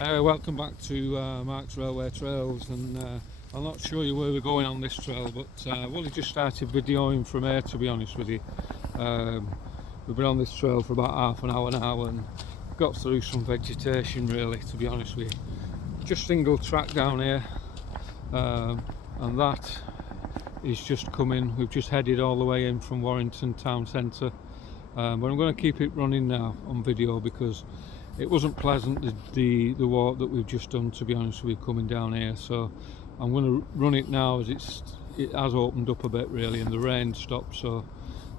Welcome back to Mark's Railway Trails, and I'll not show you where we're going on this trail, but I've only just started videoing from here, to be honest with you. We've been on this trail for about half an hour now and got through some vegetation, really, to be honest with you. Just single track down here, and that is just coming. We've just headed all the way in from Warrington town centre, but I'm going to keep it running now on video because it wasn't pleasant, the walk that we've just done, to be honest with you, coming down here. So I'm going to run it now as it has opened up a bit, really, and the rain stopped. So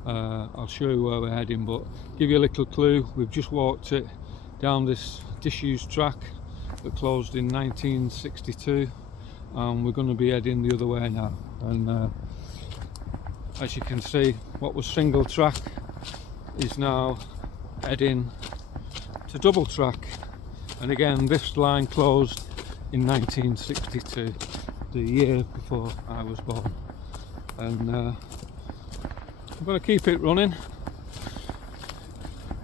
I'll show you where we're heading, but give you a little clue. We've just walked it down this disused track that closed in 1962, and we're going to be heading the other way now. And as you can see, what was single track is now heading to double track. And again, this line closed in 1962, the year before I was born. And I'm going to keep it running.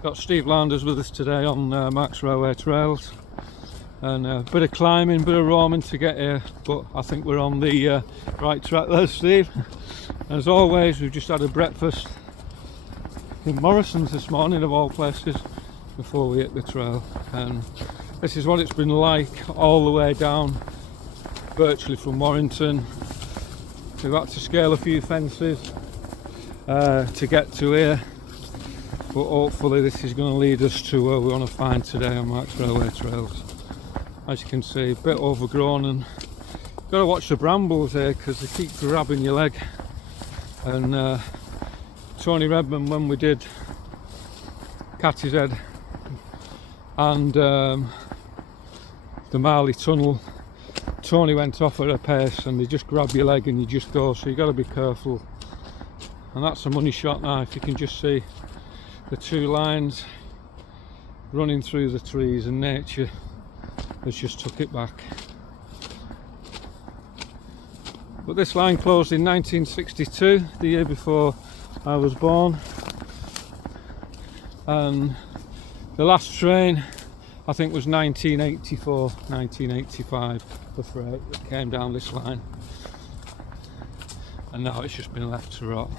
Got Steve Landers with us today on Mark's Railway Trails, and a bit of climbing, bit of roaming to get here, but I think we're on the right track there, Steve. As always, we've just had a breakfast in Morrison's this morning, of all places, before we hit the trail. And this is what it's been like all the way down, virtually from Warrington. We've had to scale a few fences to get to here, but hopefully this is going to lead us to where we want to find today on Mark's Railway Trails. As you can see, a bit overgrown, and you've got to watch the brambles here because they keep grabbing your leg. And Tony Redman, when we did Catty's Head and the Marley Tunnel, Tony went off at a pace and they just grab your leg and you just go, so you got to be careful. And that's a money shot now. If you can just see the two lines running through the trees, and nature has just took it back. But this line closed in 1962, the year before I was born, and the last train I think was 1984, 1985, the freight that came down this line, and now it's just been left to rot.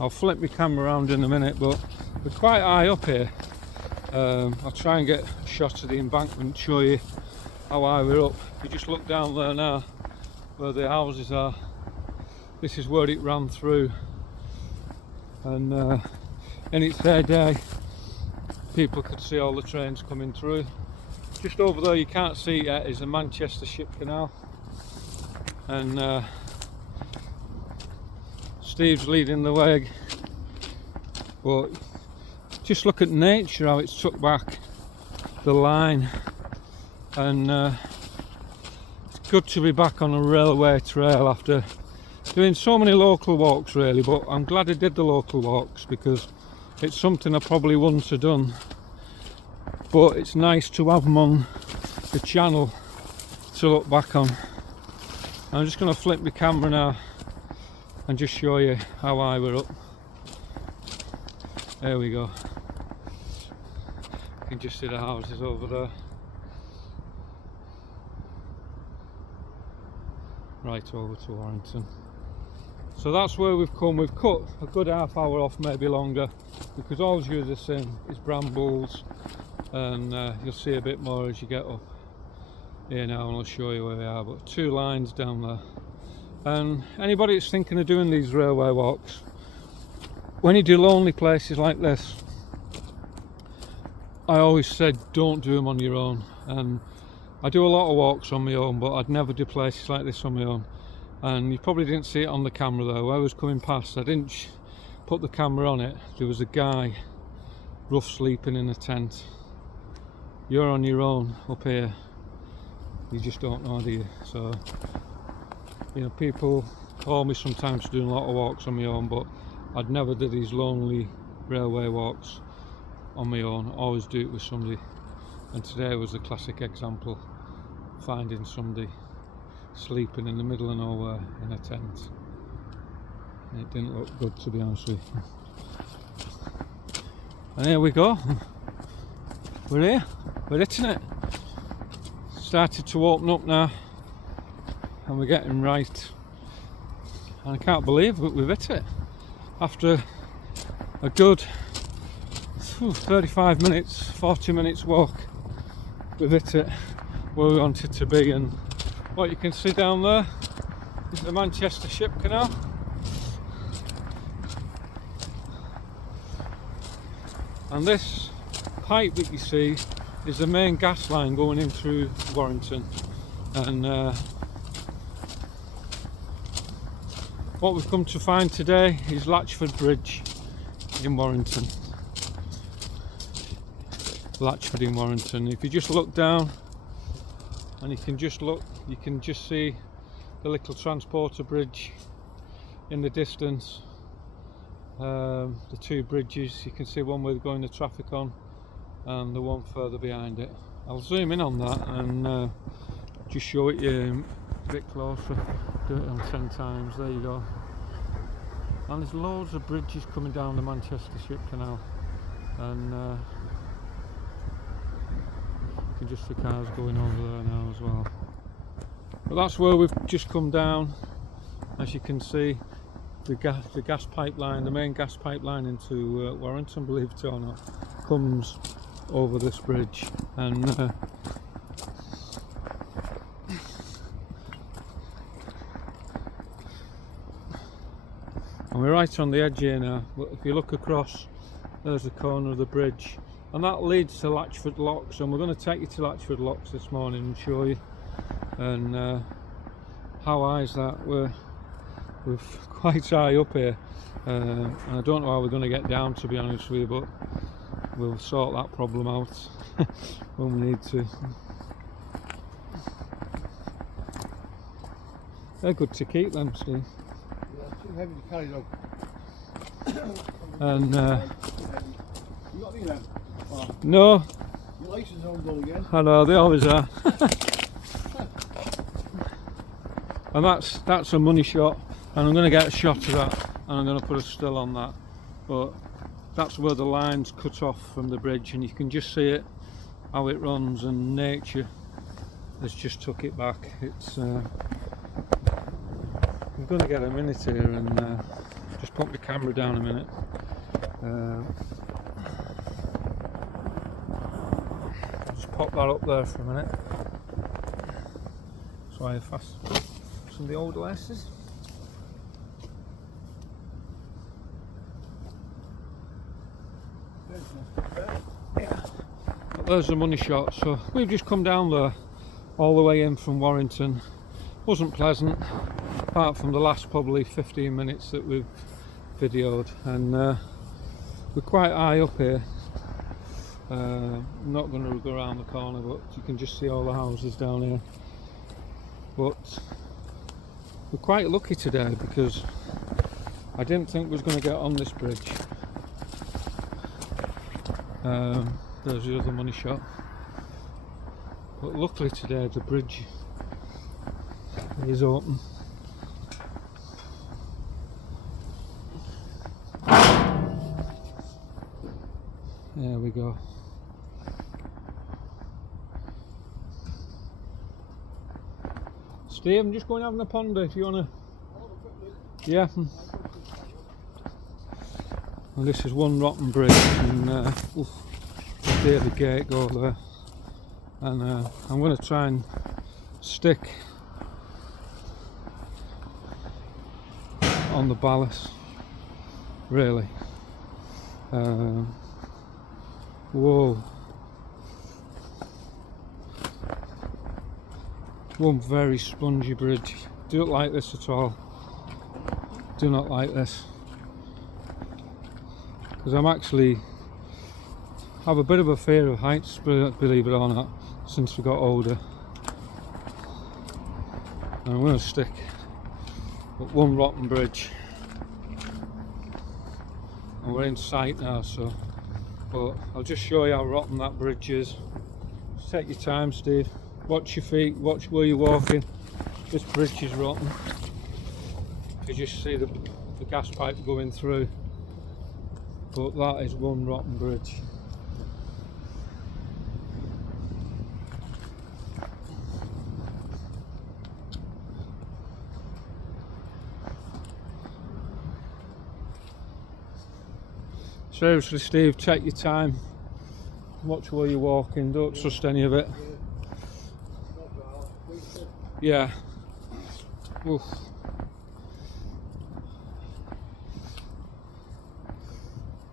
I'll flip my camera around in a minute, but we're quite high up here. I'll try and get a shot of the embankment, show you how high we're up. If you just look down there now, where the houses are, this is where it ran through. And in its heyday, people could see all the trains coming through. Just over there, you can't see it yet, is the Manchester Ship Canal. And Steve's leading the way, but just look at nature, how it's took back the line. And it's good to be back on a railway trail after doing so many local walks, really. But I'm glad I did the local walks because it's something I probably wouldn't have done, but it's nice to have them on the channel to look back on. I'm just going to flip the camera now and just show you how high we're up. There we go. You can just see the houses over there. Right over to Warrington. So that's where we've come. We've cut a good half hour off, maybe longer, because all you're the same is brambles, and you'll see a bit more as you get up here now, and I'll show you where they are. But two lines down there. And anybody that's thinking of doing these railway walks, when you do lonely places like this, I always said don't do them on your own. And I do a lot of walks on my own, but I'd never do places like this on my own. And you probably didn't see it on the camera though. I was coming past, I didn't put the camera on it. There was a guy rough sleeping in a tent. You're on your own up here, you just don't know, do you? So, you know, people call me sometimes doing a lot of walks on my own, but I'd never do these lonely railway walks on my own. I always do it with somebody, and today was a classic example, finding somebody sleeping in the middle of nowhere in a tent. It didn't look good, to be honest with you. And here we go. We're here. We're hitting it. Started to open up now, and we're getting right. And I can't believe we've hit it. After a good 35 minutes, 40 minutes walk, we've hit it where we wanted to be. And what you can see down there is the Manchester Ship Canal. And this pipe that you see is the main gas line going in through Warrington. And what we've come to find today is Latchford Bridge in Warrington. Latchford in Warrington. If you just look down, and you can just look, you can just see the little transporter bridge in the distance. The two bridges, you can see one with going the traffic on and the one further behind it. I'll zoom in on that and just show it you a bit closer. Do it on 10 times. There you go. And there's loads of bridges coming down the Manchester Ship Canal, and you can just see cars going over there now as well. But that's where we've just come down. As you can see, the gas pipeline, the main gas pipeline into Warrington, believe it or not, comes over this bridge. And we're right on the edge here now. But if you look across, there's the corner of the bridge, and that leads to Latchford Locks. And we're going to take you to Latchford Locks this morning and show you. And how high is that? We're quite high up here, and I don't know how we're going to get down, to be honest with you, but we'll sort that problem out when we need to. They're good to keep, them, Steve. Yeah, too heavy to carry though. And you got any then? Oh, no, your license on go again. I know, they always are. And that's a money shot, and I'm going to get a shot of that, and I'm going to put a still on that. But that's where the line's cut off from the bridge, and you can just see it, how it runs, and nature has just took it back. It's I'm going to get a minute here and just put the camera down a minute. Just pop that up there for a minute. That's why I fast some of the old laces. Yeah. But there's the money shot. So we've just come down there all the way in from Warrington. Wasn't pleasant, apart from the last probably 15 minutes that we've videoed, and we're quite high up here. I'm not going to go around the corner, but you can just see all the houses down here. But we're quite lucky today, because I didn't think we was going to get on this bridge. There's the other money shot. But luckily today the bridge is open. There we go. Steve, I'm just going having a ponder if you want to. Yeah. Well, this is one rotten bridge, and there the gate go there. And I'm going to try and stick on the ballast, really. Whoa. One very spongy bridge. Do not like this at all. Do not like this. Because I'm actually have a bit of a fear of heights, believe it or not, since we got older. And I'm going to stick at one rotten bridge. And we're in sight now, so. But I'll just show you how rotten that bridge is. Just take your time, Steve. Watch your feet, watch where you're walking. This bridge is rotten. You just see the the gas pipe going through. But that is one rotten bridge. Seriously, Steve, take your time. Watch where you're walking, don't trust any of it. Yeah. Oof.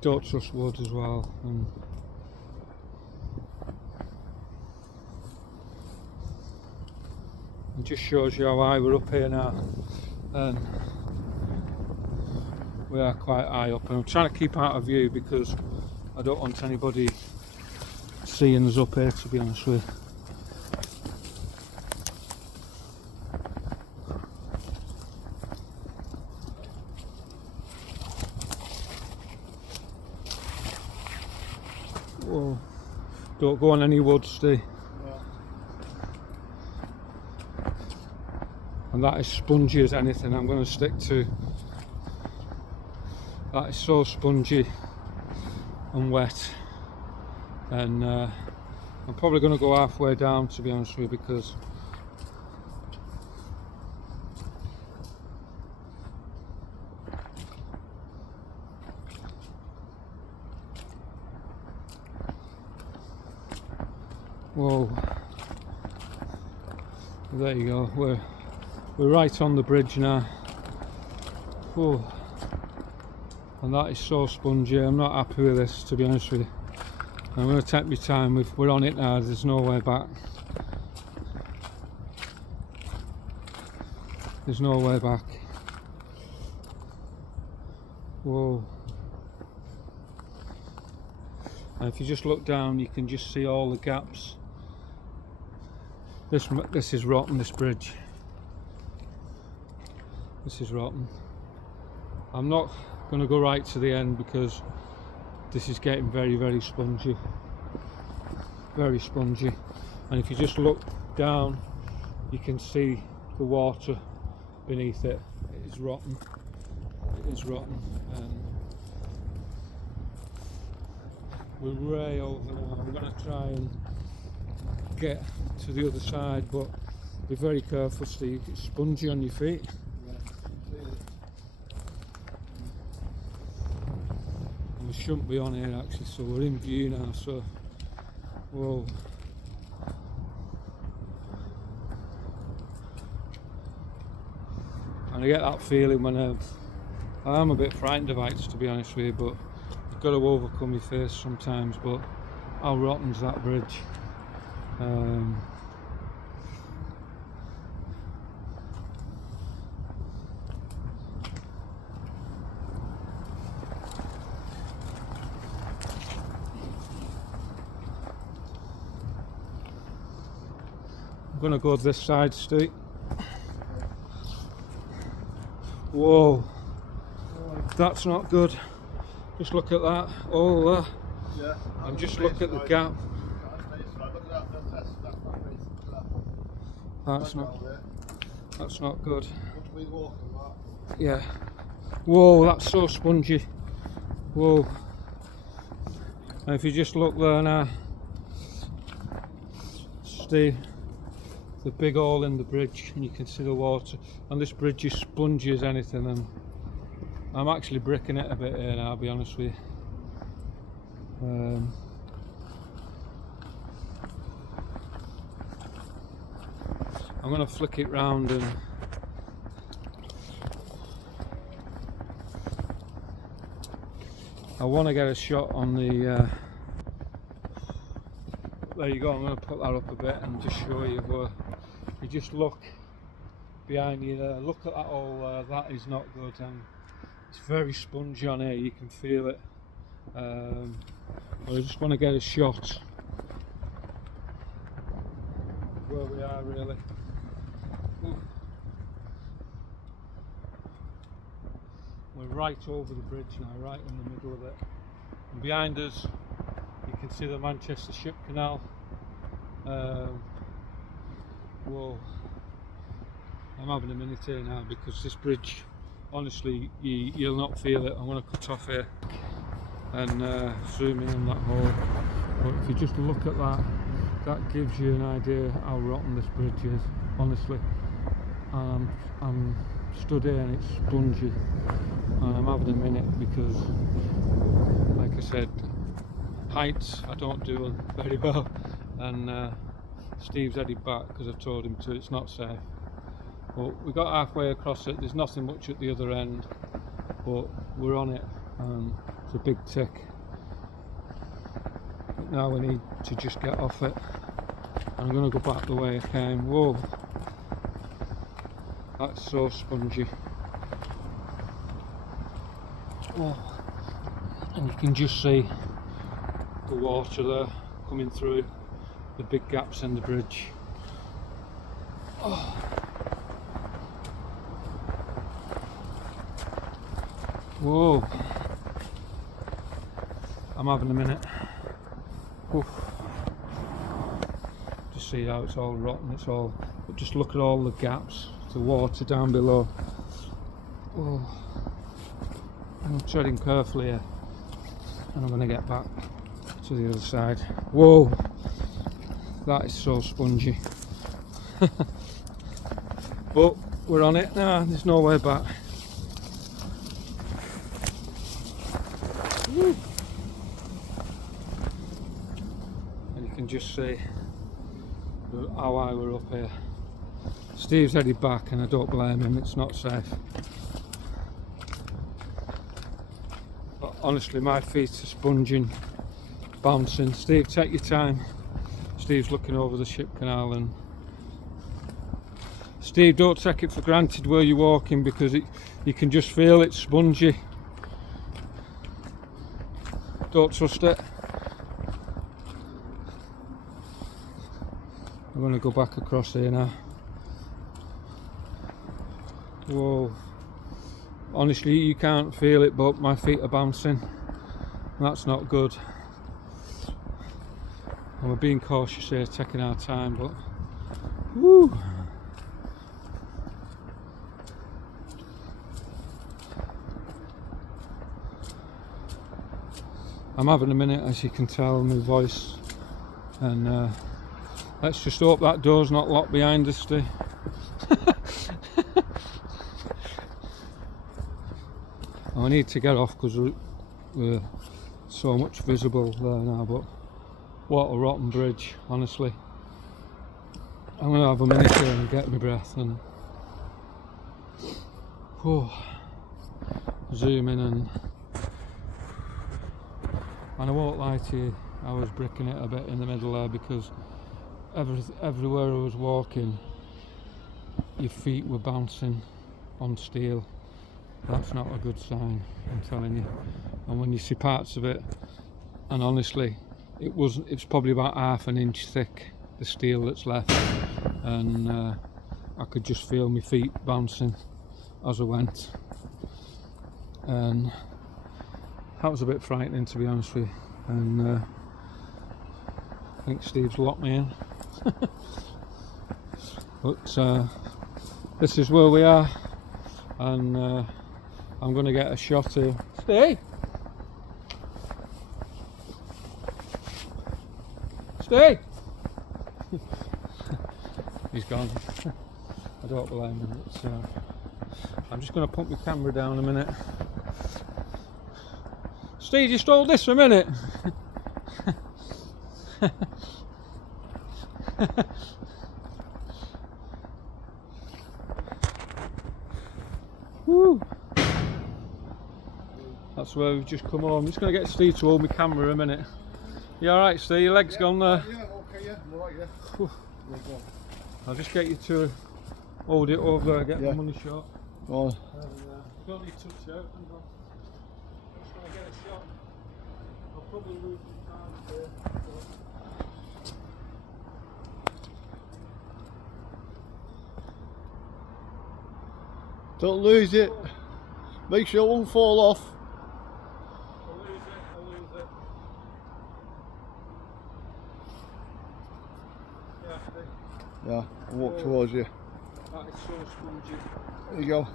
Don't trust wood as well. It just shows you how high we're up here now. And we are quite high up, and I'm trying to keep out of view because I don't want anybody seeing us up here, to be honest with you. Whoa. Don't go on any wood, Steve. No. And that is spongy as anything. I'm going to stick to. That is so spongy and wet, and I'm probably going to go halfway down, to be honest with you, because whoa, there you go, we're right on the bridge now. Whoa. And that is so spongy. I'm not happy with this, to be honest with you. I'm going to take my time. We're on it now, there's no way back. There's no way back. Whoa. And if you just look down, you can just see all the gaps. This is rotten, this bridge. This is rotten. I'm not going to go right to the end because this is getting very, very spongy. Very spongy. And if you just look down, you can see the water beneath it. It is rotten. It is rotten. We're way over now. I'm going to try and get to the other side, but be very careful, Steve. It's spongy on your feet. We shouldn't be on here actually, so we're in view now, so whoa. And I get that feeling when I'm a bit frightened of heights, to be honest with you, but you've got to overcome your fears sometimes. But how rotten's that bridge? I'm gonna go this side, Steve. Whoa, that's not good. Just look at that. Oh, Yeah. and just look at the gap. That's not good. Yeah. Whoa, that's so spongy. Whoa. And if you just look there now, Steve, the big hole in the bridge, and you can see the water. And this bridge is spongy as anything. And I'm actually bricking it a bit here now, I'll be honest with you. I'm going to flick it round and I want to get a shot on the there you go. I'm going to put that up a bit and just show you where you just look behind you there. Look at that hole there. That is not good, and it's very spongy on here, you can feel it. I just want to get a shot of where we are really. Ooh. We're right over the bridge now, right in the middle of it, and behind us you can see the Manchester Ship Canal. Whoa, I'm having a minute here now because this bridge honestly, you'll not feel it. I'm going to cut off here and zoom in on that hole. But if you just look at that, that gives you an idea how rotten this bridge is, honestly. And I'm stood here and it's spongy, and I'm having a minute because, like I said, heights I don't do very well, and Steve's headed back because I've told him to. It's not safe. But we got halfway across it. There's nothing much at the other end, but we're on it, and it's a big tick. But now we need to just get off it. I'm going to go back the way I came. Whoa, that's so spongy. Oh, and you can just see the water there coming through the big gaps in the bridge. Oh. Whoa, I'm having a minute. Oof. Just see how it's all rotten, it's all, but just look at all the gaps, the water down below. Oh. I'm treading carefully here, and I'm going to get back to the other side. Whoa, that is so spongy. But we're on it now, there's no way back. Woo. And you can just see how high we're up here. Steve's headed back and I don't blame him, it's not safe. But honestly, my feet are sponging, bouncing. Steve, take your time. Steve's looking over the ship canal, and Steve, don't take it for granted where you're walking, because you can just feel it's spongy. Don't trust it. I'm going to go back across here now. Whoa. Honestly, you can't feel it, but my feet are bouncing. That's not good. And we're being cautious here, taking our time, but woo. I'm having a minute, as you can tell in my voice, and let's just hope that door's not locked behind us, Steve. I need to get off because we're so much visible there now, but what a rotten bridge, honestly. I'm going to have a minute here and get my breath and zoom in, and I won't lie to you, I was bricking it a bit in the middle there, because everywhere I was walking, your feet were bouncing on steel. That's not a good sign, I'm telling you. And when you see parts of it, and honestly, it's probably about half an inch thick, the steel that's left, and I could just feel my feet bouncing as I went, and that was a bit frightening, to be honest with you. And I think Steve's locked me in. But this is where we are, and I'm going to get a shot here. Steve! Steve! He's gone. I don't blame him. I'm just going to put my camera down a minute. Steve, just hold this for a minute. Woo. That's where we've just come home. I'm just going to get Steve to hold my camera a minute. You alright, Steve? Your leg's gone there? Yeah, okay, yeah, I'm alright, yeah. I'll just get you to hold it over there, get the money shot. Go on. You don't need to touch out. I'm just going to get a shot. I'll probably lose some time here. Don't lose it. Make sure it won't fall off. I'll lose it. Yeah, Steve. Yeah, I'll walk towards you. That is so spongy. There you go.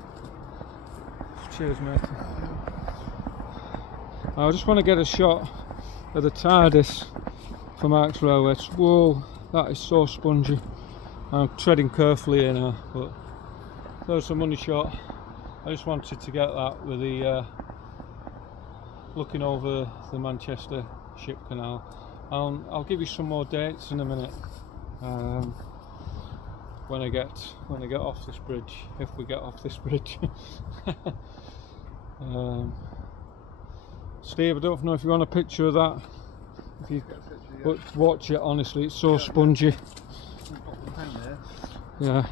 Cheers, mate. I just want to get a shot of the TARDIS for Marks Railway. Whoa, that is so spongy. I'm treading carefully here now, but there's a money shot. I just wanted to get that with the looking over the Manchester Ship Canal. I'll give you some more dates in a minute when I get off this bridge, if we get off this bridge. Steve, I don't know if you want a picture of that. If you but watch it, honestly, it's so spongy. Yeah,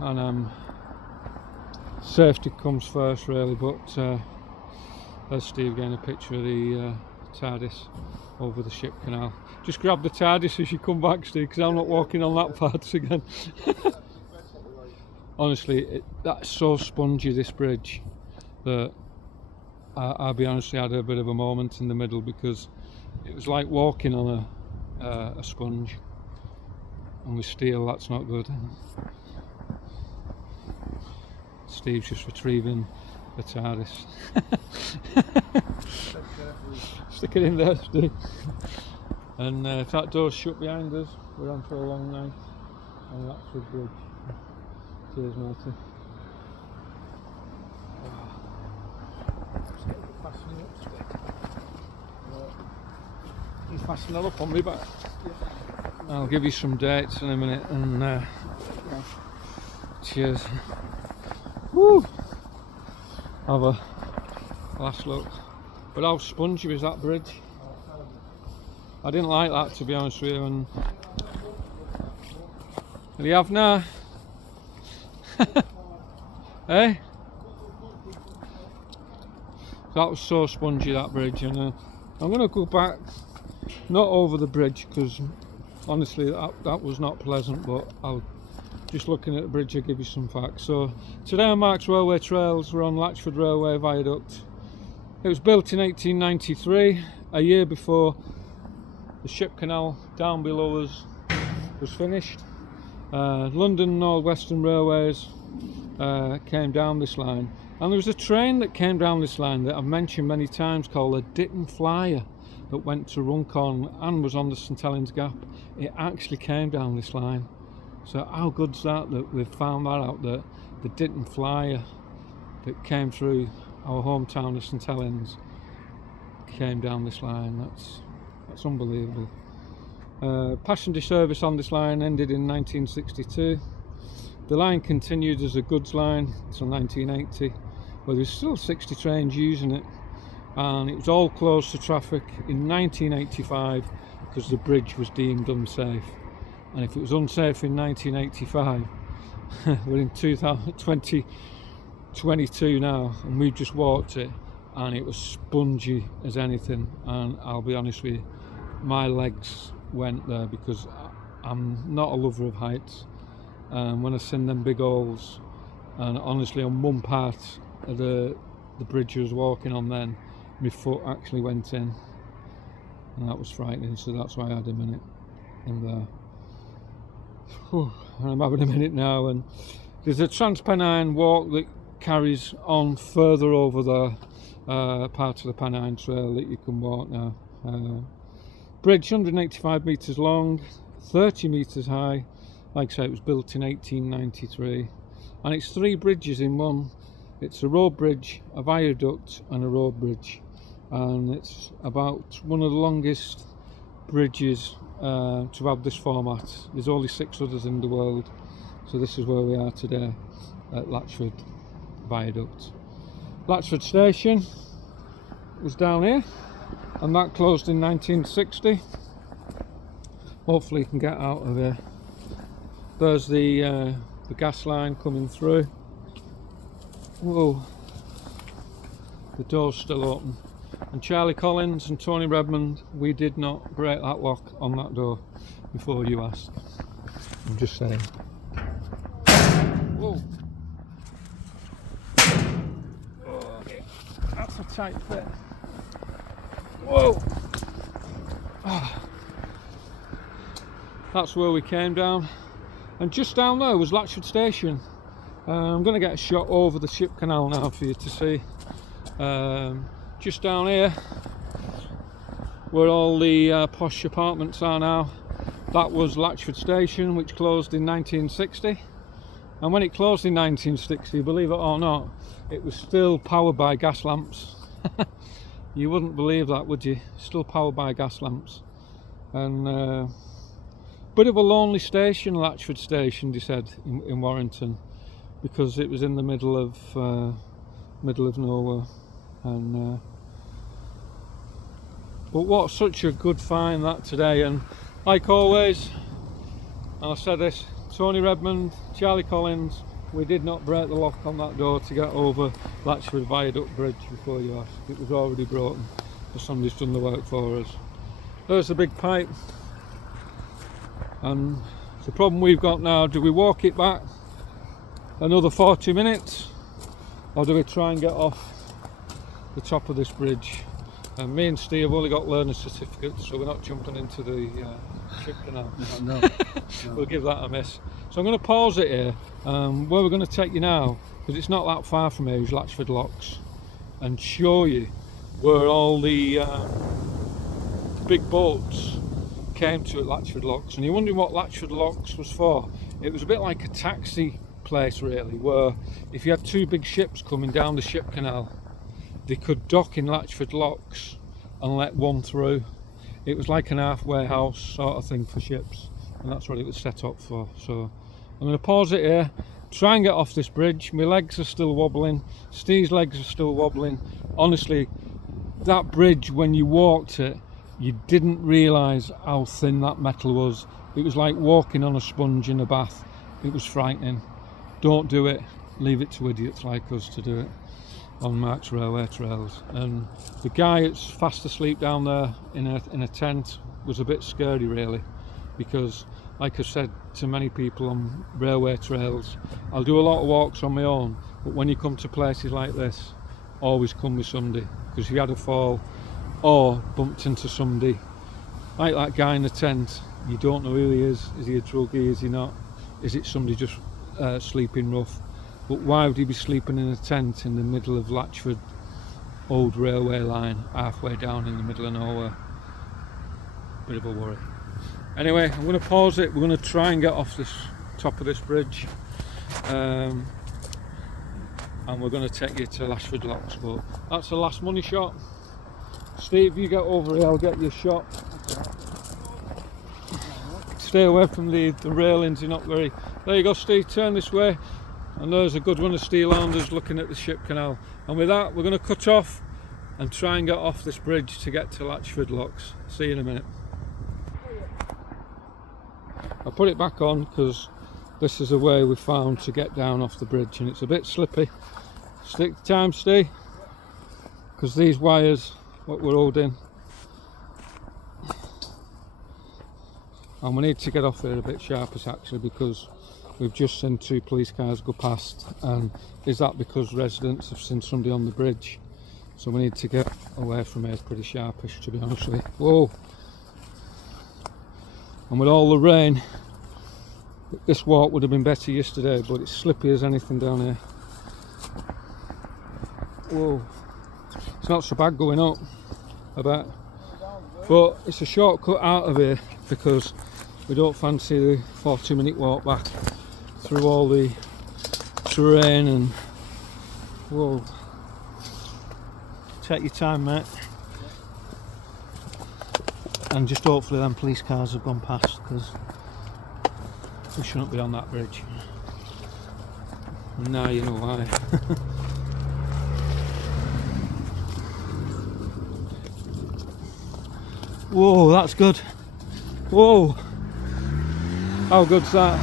and safety comes first, really. But there's Steve getting a picture of the TARDIS over the ship canal. Just grab the TARDIS as you come back, Steve, because I'm not walking on that part again. Honestly, that's so spongy, this bridge, that I'll be honest, I had a bit of a moment in the middle, because it was like walking on a sponge. And with steel, that's not good. Steve's just retrieving the TARDIS. Stick it in there, Steve. And if that door's shut behind us, we're on for a long night on Latchford Bridge. Cheers, matey. You fasten that up on me back. I'll give you some dates in a minute, and cheers. Woo! Have a last look. But how spongy was that bridge? I didn't like that, to be honest with you. And do you have now? Eh? That was so spongy, that bridge, and I'm going to go back, not over the bridge, because honestly that was not pleasant, but I'll just looking at the bridge, I'll give you some facts. So today on Marks Railway Trails, we're on Latchford Railway Viaduct. It was built in 1893, a year before the ship canal down below us was finished. London North Western Railways came down this line, and there was a train that came down this line that I've mentioned many times called a Ditton Flyer, that went to Runcorn and was on the St Helens Gap. It actually came down this line. So how good's that we've found that out, that the Ditton Flyer that came through our hometown of St Helens came down this line. That's unbelievable. Passenger service on this line ended in 1962. The line continued as a goods line until 1980, where there's still 60 trains using it, and it was all closed to traffic in 1985 because the bridge was deemed unsafe. And if it was unsafe in 1985, we're in 2022 now, and we've just walked it, and it was spongy as anything. And I'll be honest with you, my legs went there, because I'm not a lover of heights. When I seen them big holes, and honestly on one part of the bridge I was walking on then, my foot actually went in, and that was frightening. So that's why I had a minute in there. Whew, and I'm having a minute now, and there's a Transpennine walk that carries on further over the part of the Pennine Trail that you can walk now. Bridge 185 metres long, 30 metres high. Like I say, it was built in 1893, and it's 3 bridges in one. It's a road bridge, a viaduct and a road bridge, and it's about one of the longest bridges to have this format. There's only 6 others in the world, so this is where we are today at Latchford Viaduct. Latchford Station was down here, and that closed in 1960. Hopefully you can get out of here. There's the gas line coming through. Whoa, the door's still open. And Charlie Collins and Tony Redmond, we did not break that lock on that door before you asked. I'm just saying. Whoa. Oh, that's a tight fit. Whoa. Oh. That's where we came down. And just down there was Latchford Station. I'm going to get a shot over the ship canal now for you to see. Just down here where all the posh apartments are now, that was Latchford station, which closed in 1960. And when it closed in 1960, believe it or not, it was still powered by gas lamps. You wouldn't believe that, would you? Still powered by gas lamps. And bit of a lonely station, Latchford station, they said, in Warrington, because it was in the middle of nowhere. And but what such a good find that today. And like always, and I said this, Tony Redmond, Charlie Collins, we did not break the lock on that door to get over Latchford Viaduct Bridge before you asked. It was already broken, but somebody's done the work for us. There's the big pipe. And the problem we've got now, do we walk it back another 40 minutes or do we try and get off the top of this bridge? And me and Steve have only got learner certificates, so we're not jumping into the ship canal. No. We'll give that a miss. So I'm going to pause it here. Where we're going to take you now, because it's not that far from here, is Latchford Locks, and show you where all the big boats came to at Latchford Locks. And you're wondering what Latchford Locks was for? It was a bit like a taxi place really, where if you had two big ships coming down the ship canal, they could dock in Latchford Locks and let one through. It was like an halfway house sort of thing for ships, and that's what it was set up for. So I'm going to pause it here, try and get off this bridge. My legs are still wobbling, Steve's legs are still wobbling. Honestly, that bridge, when you walked it, you didn't realise how thin that metal was. It was like walking on a sponge in a bath. It was frightening. Don't do it. Leave it to idiots like us to do it on Marks Railway Trails. And the guy that's fast asleep down there in a tent was a bit scary really, because like I've said to many people on railway trails, I'll do a lot of walks on my own, but when you come to places like this, always come with somebody, because if you had a fall or bumped into somebody like that guy in the tent, you don't know who he is he a druggie, is he not, is it somebody just sleeping rough? But why would he be sleeping in a tent in the middle of Latchford old railway line, halfway down in the middle of nowhere? Bit of a worry. Anyway, I'm going to pause it. We're going to try and get off this top of this bridge, and we're going to take you to Latchford Locks. But that's the last money shot. Steve, you get over here, I'll get you a shot. Stay away from the railings, you're not very... There you go, Steve, turn this way. And there's a good run of steelhounders looking at the ship canal. And with that, we're going to cut off and try and get off this bridge to get to Latchford Locks. See you in a minute. I'll put it back on because this is a way we found to get down off the bridge, and it's a bit slippy. Stick to time, Steve, because these wires, what we're holding, and we need to get off here a bit sharper actually, because we've just seen two police cars go past. And is that because residents have seen somebody on the bridge? So we need to get away from here pretty sharpish, to be honest with you. Whoa! And with all the rain, this walk would have been better yesterday, but it's slippy as anything down here. Whoa! It's not so bad going up, I bet. But it's a shortcut out of here because we don't fancy the 40-minute walk back through all the terrain. And whoa, take your time, mate, and just hopefully them police cars have gone past, because we shouldn't be on that bridge. And now you know why. Whoa, that's good. Whoa, how good's that?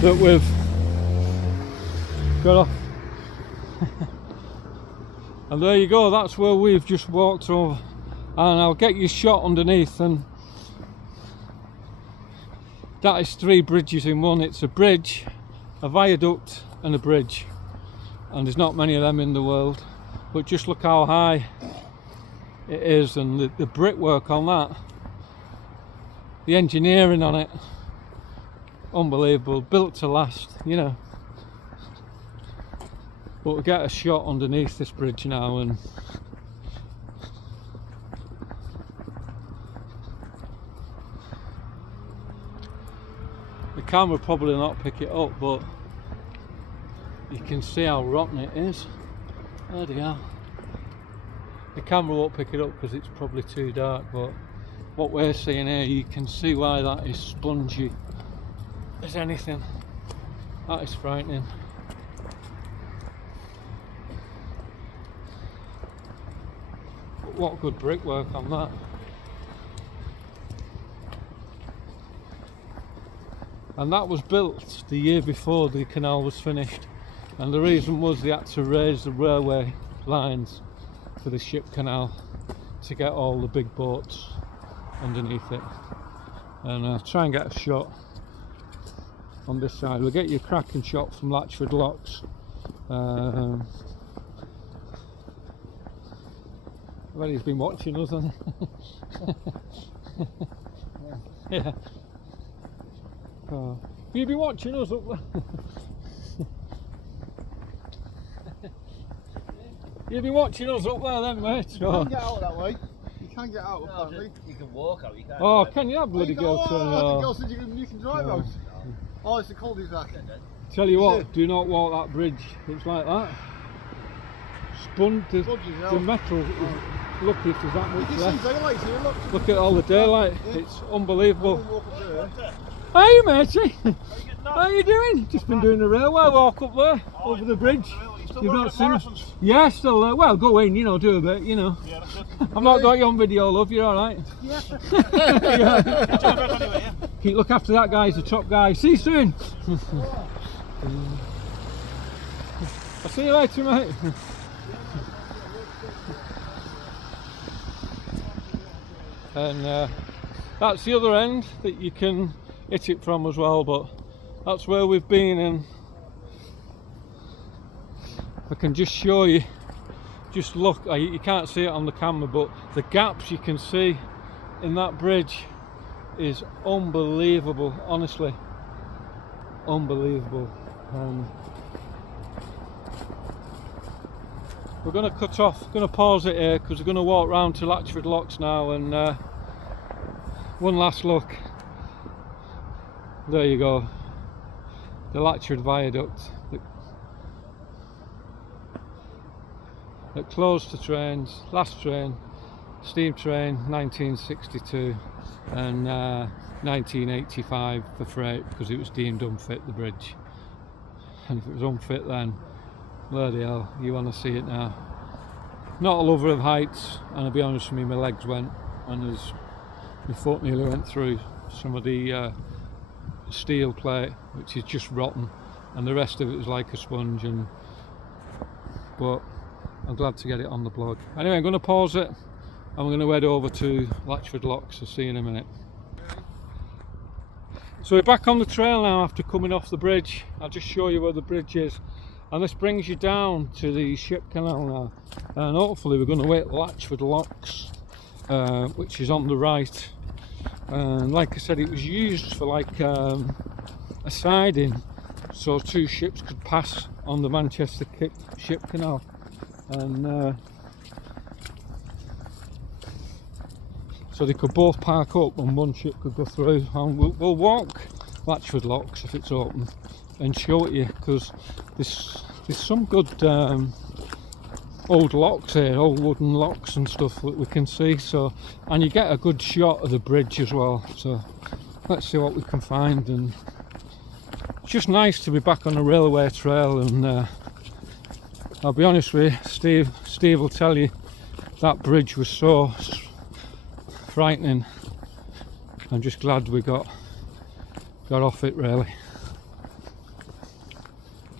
That we've got off. And there you go, that's where we've just walked over. And I'll get you shot underneath, and that is 3 bridges in one. It's a bridge, a viaduct and a bridge, and there's not many of them in the world. But just look how high it is, and the brickwork on that, the engineering on it, unbelievable, built to last, you know. But we get a shot underneath this bridge now, and the camera probably not pick it up, but you can see how rotten it is. There they are. The camera won't pick it up because it's probably too dark, but what we're seeing here, you can see why that is spongy as anything. That is frightening. But what good brickwork on that. And that was built the year before the canal was finished, and the reason was they had to raise the railway lines for the ship canal to get all the big boats underneath it. And I'll try and get a shot on this side. We'll get you a cracking shot from Latchford locks. I bet he's been watching us, hasn't he? Yeah. Oh. You've been watching us up there. You've been watching us up there then, mate. You can get out that way. You can get out, apparently. You can walk out, you can't. Oh, can you have bloody go to? I think said you can drive out. Oh, it's a cul-de-sac. Tell you what, do not walk that bridge. It's like that. Spun, the metal is, look, if there's that much left. Daylight here, Look at all the daylight, it's unbelievable. There. Hey matey, how are you doing? Just been doing the railway walk up there, over the bridge. You've not seen us? Yeah, still there. Well, go in, you know, do a bit, you know. Yeah, that's good. I've not got you on video, love, you're alright? Yeah. Yeah. Keep look after that guy, he's the top guy. See you soon. I'll see you later, mate. And that's the other end that you can hit it from as well, but that's where we've been, and I can just show you, just look, you can't see it on the camera, but the gaps you can see in that bridge is unbelievable, honestly, unbelievable. We're going to cut off, going to pause it here because we're going to walk round to Latchford locks now, and one last look. There you go, the Latchford viaduct that closed to trains, last train, steam train 1962 and 1985 for freight, because it was deemed unfit, the bridge. And if it was unfit then, bloody hell, you want to see it now. Not a lover of heights, and I'll be honest with you, my legs went, and my foot nearly went through some of the steel plate, which is just rotten, and the rest of it was like a sponge. But I'm glad to get it on the blog. Anyway, I'm going to pause it and we're going to head over to Latchford locks. I'll see you in a minute. So we're back on the trail now after coming off the bridge. I'll just show you where the bridge is, and this brings you down to the ship canal now, and hopefully we're going to hit Latchford locks, which is on the right. And like I said, it was used for like a siding, so two ships could pass on the Manchester ship canal, and so they could both park up and one ship could go through. And we'll walk Latchford locks if it's open and show it you, because there's some good old locks here, old wooden locks and stuff that we can see. So, and you get a good shot of the bridge as well. So let's see what we can find. And it's just nice to be back on the railway trail. And I'll be honest with you, Steve will tell you that bridge was so frightening. I'm just glad we got off it, really.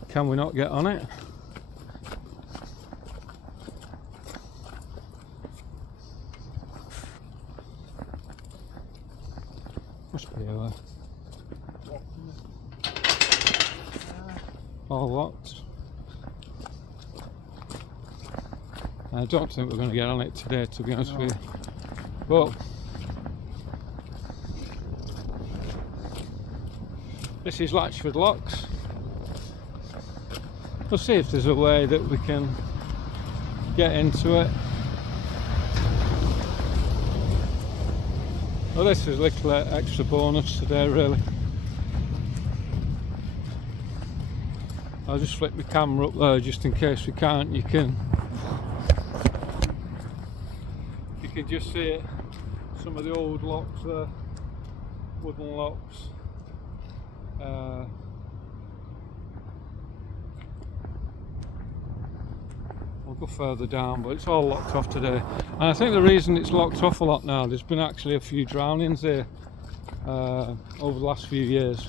Can we not get on it? Must be over. All locked. I don't think we're going to get on it today, to be honest with you. But this is Latchford locks. We'll see if there's a way that we can get into it. Well, this is a little extra bonus today, really. I'll just flip my camera up there just in case we can't. You can just see it. Some of the old locks there, wooden locks. We'll go further down, but it's all locked off today. And I think the reason it's locked off a lot now, there's been actually a few drownings here over the last few years.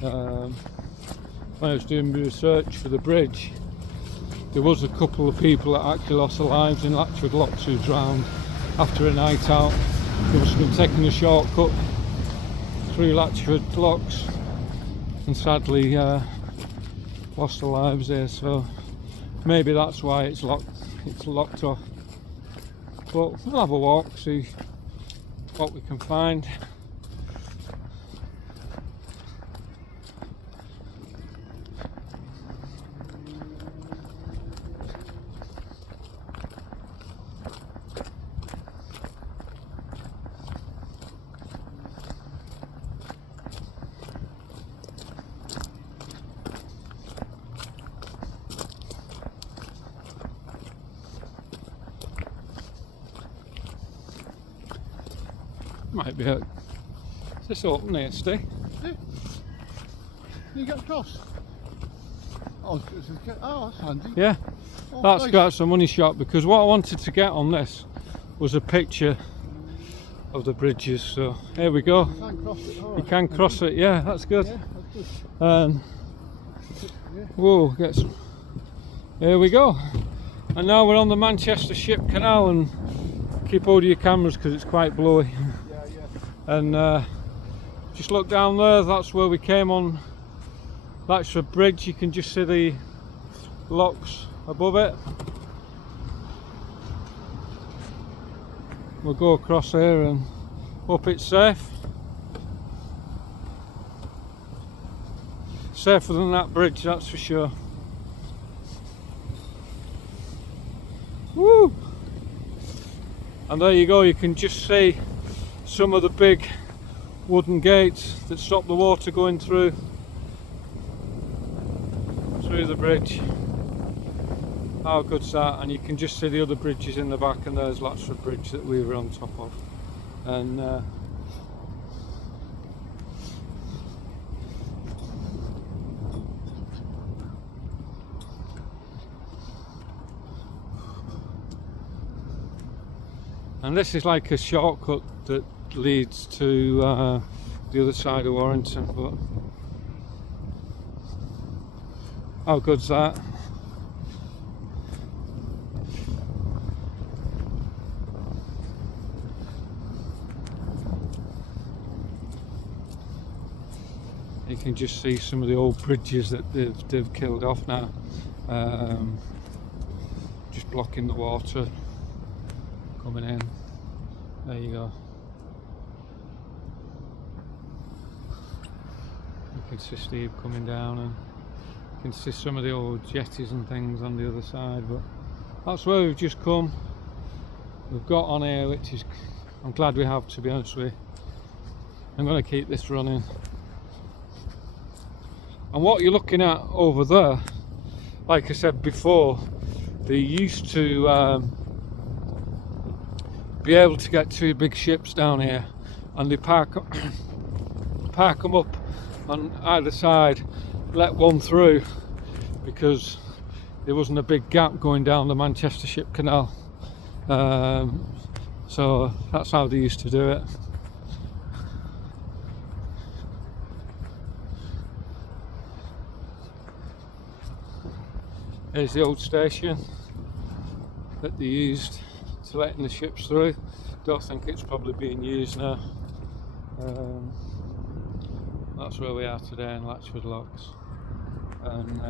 When I was doing research for the bridge, there was a couple of people that actually lost their lives in Latchford locks who drowned after a night out. They must have been taking a shortcut through Latchford locks and sadly lost their lives there. So maybe that's why it's locked off. But we'll have a walk, see what we can find. Might be out. Is this open here, Steve? Yeah. You get across? Oh, that's handy. Yeah, Oh, that's nice. got some money shot, because what I wanted to get on this was a picture of the bridges. So here we go. You can cross it. You can cross it. Yeah, that's good. Yeah, that's good. Yeah. Whoa, get some. Here we go. And now we're on the Manchester Ship Canal, and keep hold of your cameras because it's quite blowy. And just look down there, that's where we came on Latchford Bridge. You can just see the locks above it. We'll go across here and hope it's safe. Safer than that bridge, that's for sure. Woo! And there you go, you can just see some of the big wooden gates that stop the water going through the bridge. How good's that? And you can just see the other bridges in the back, and there's Latchford Bridge that we were on top of. And this is like a shortcut that leads to the other side of Warrington. But how good's that? You can just see some of the old bridges that they've killed off now, just blocking the water coming in. There you go. You can see Steve coming down, and you can see some of the old jetties and things on the other side. But that's where we've just come. We've got on here, which is, I'm glad we have, to be honest with you. I'm going to keep this running. And what you're looking at over there, like I said before, they used to be able to get two big ships down here, and they park them up on either side, let one through, because there wasn't a big gap going down the Manchester Ship Canal. So that's how they used to do it. Here's the old station that they used to letting the ships through. Don't think it's probably being used now. That's where we are today in Latchford Locks. And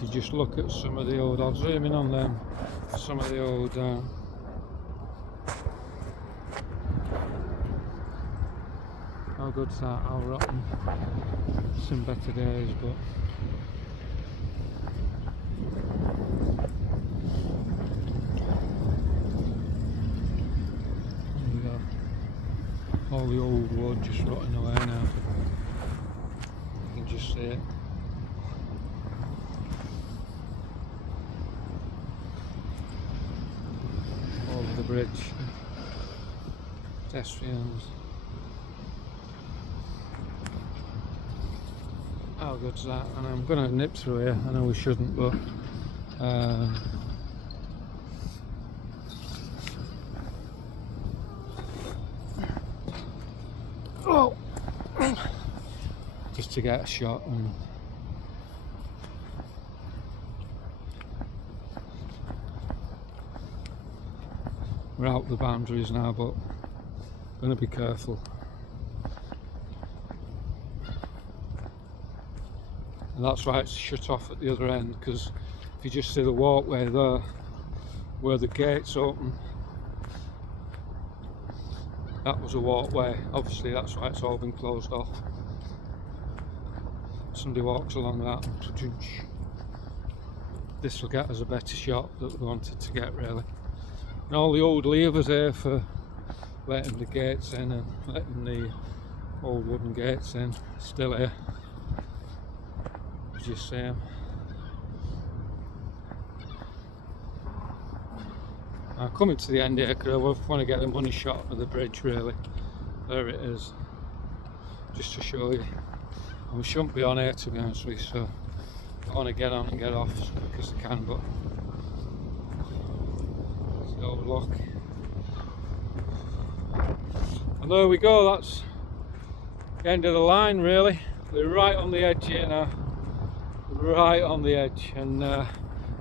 if you just look at some of the old, I'll zoom in on them, some of the old how good's that, how rotten, some better days, but there you go, all the old wood just rotting away now, you can just see it. Over the bridge, pedestrians. How good's that? And I'm going to nip through here. I know we shouldn't, but oh, just to get a shot. And we're out the boundaries now, but going to be careful. And that's why it's shut off at the other end, because if you just see the walkway there where the gates open, that was a walkway. Obviously that's why it's all been closed off. Somebody walks along that, this will get us a better shot that we wanted to get, really. And all the old levers here for letting the gates in and letting the old wooden gates in, still here. As you see them. I'm coming to the end here because I want to get a money shot of the bridge, really. There it is, just to show you. And we shouldn't be on here, to be honest with you, so I want to get on and get off as quick as I can, but see how we look. And there we go, that's the end of the line, really. We're right on the edge here now. Right on the edge, and I'm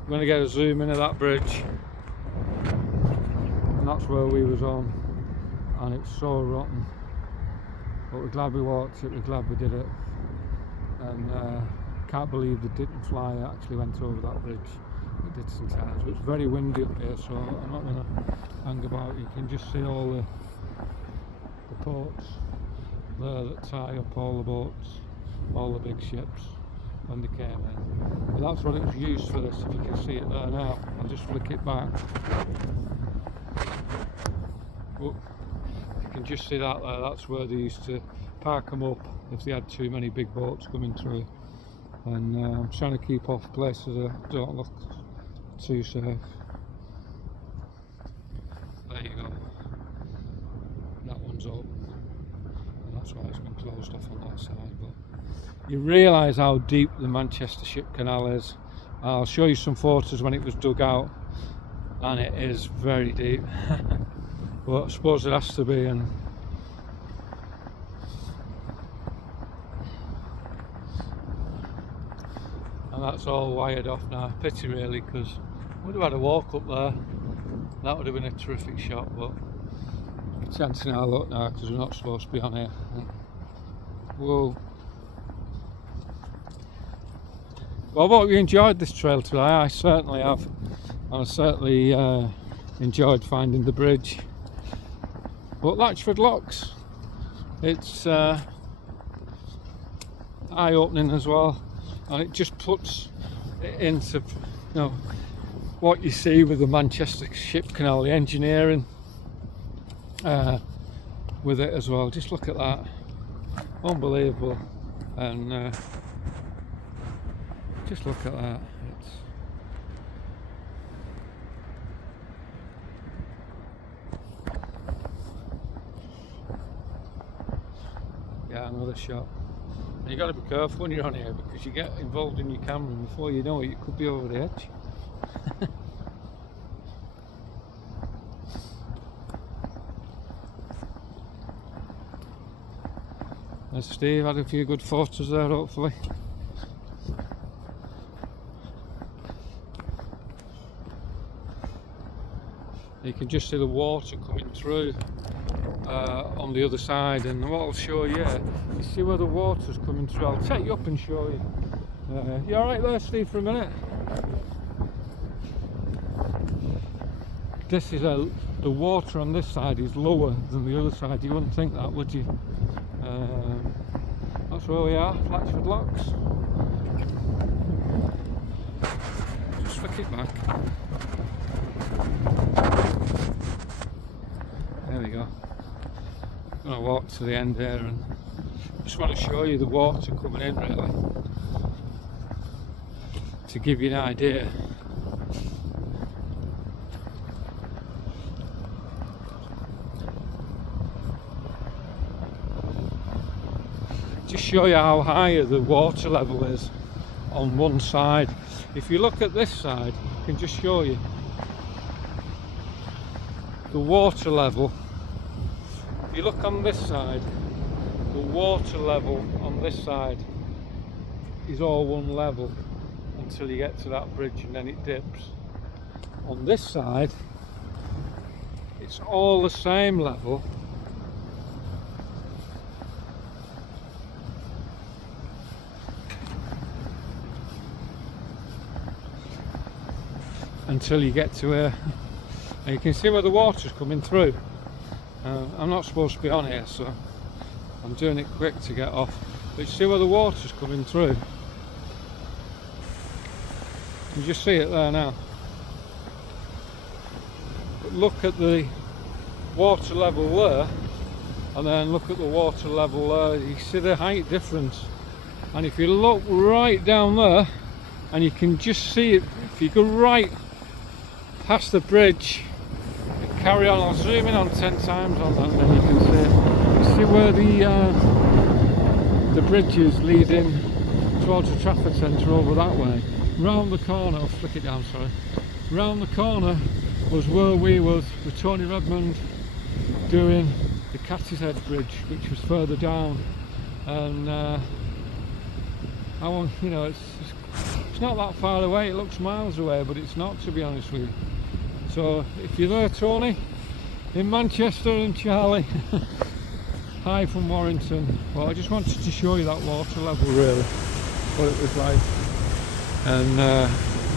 going to get a zoom in of that bridge, and that's where we was on, and it's so rotten, but we're glad we walked it, we're glad we did it, and can't believe it didn't fly. It actually went over that bridge. It did sometimes. It's very windy up here, so I'm not going to hang about. You can just see all the ports there that tie up all the boats, all the big ships when they came in. But that's what it was used for, this, if you can see it there now. I'll just flick it back. Oh, you can just see that there, that's where they used to park them up if they had too many big boats coming through. And I'm trying to keep off places that don't look too safe. There you go. That one's open. And that's why it's been closed off on that side. But you realise how deep the Manchester Ship Canal is. I'll show you some photos when it was dug out, and it is very deep. But I suppose it has to be, and that's all wired off now. Pity really, because I would have had a walk up there. That would have been a terrific shot, but chancing our luck now because we're not supposed to be on here. Whoa. Well, I hope you enjoyed this trail today. I certainly have, and I certainly enjoyed finding the bridge. But Latchford Locks, it's eye-opening as well, and it just puts it into, you know, what you see with the Manchester Ship Canal, the engineering with it as well. Just look at that, unbelievable. And just look at that. It's yeah, another shot. And you got to be careful when you're on here, because you get involved in your camera and before you know it, you could be over the edge. There's Steve, had a few good photos there hopefully. You can just see the water coming through on the other side, and what I'll show you, you see where the water's coming through. I'll take you up and show you. You alright there, Steve, for a minute? This is the water on this side is lower than the other side. You wouldn't think that, would you? That's where we are, Latchford Locks. Just flick it back. There we go. I'm going to walk to the end there and just want to show you the water coming in, really, to give you an idea. Just show you how high the water level is on one side. If you look at this side, I can just show you the water level. If you look on this side, the water level on this side is all one level until you get to that bridge, and then it dips. On this side, it's all the same level until you get to here. And you can see where the water's coming through. I'm not supposed to be on here, so I'm doing it quick to get off. But you see where the water's coming through? You just see it there now. But look at the water level there, and then look at the water level there. You see the height difference. And if you look right down there, and you can just see it, if you go right past the bridge and carry on, I'll zoom in on 10 times on that, then you can see it. You see where the bridge is leading towards the Trafford Centre over that way. Round the corner, I'll flick it down, sorry. Round the corner was where we was with Tony Redmond doing the Catty's Head Bridge, which was further down. And I want, you know, it's not that far away. It looks miles away, but it's not, to be honest with you. So if you're there, Tony, in Manchester, and Charlie, hi from Warrington. Well, I just wanted to show you that water level, really, what it was like, and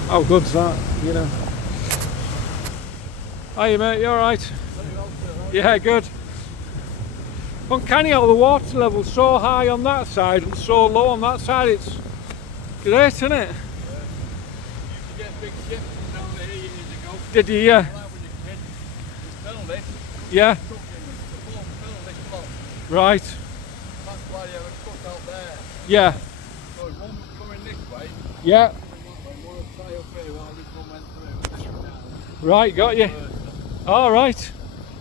how good's that, you know. Hiya, mate, you alright? Yeah, good. Uncanny how the water level's so high on that side and so low on that side. It's great, isn't it? Did you? Yeah. Yeah. Right. That's why they have a cut out there. Yeah. So one was coming this way. Yeah. One will tie up here while this one went through. Right, got you. All right.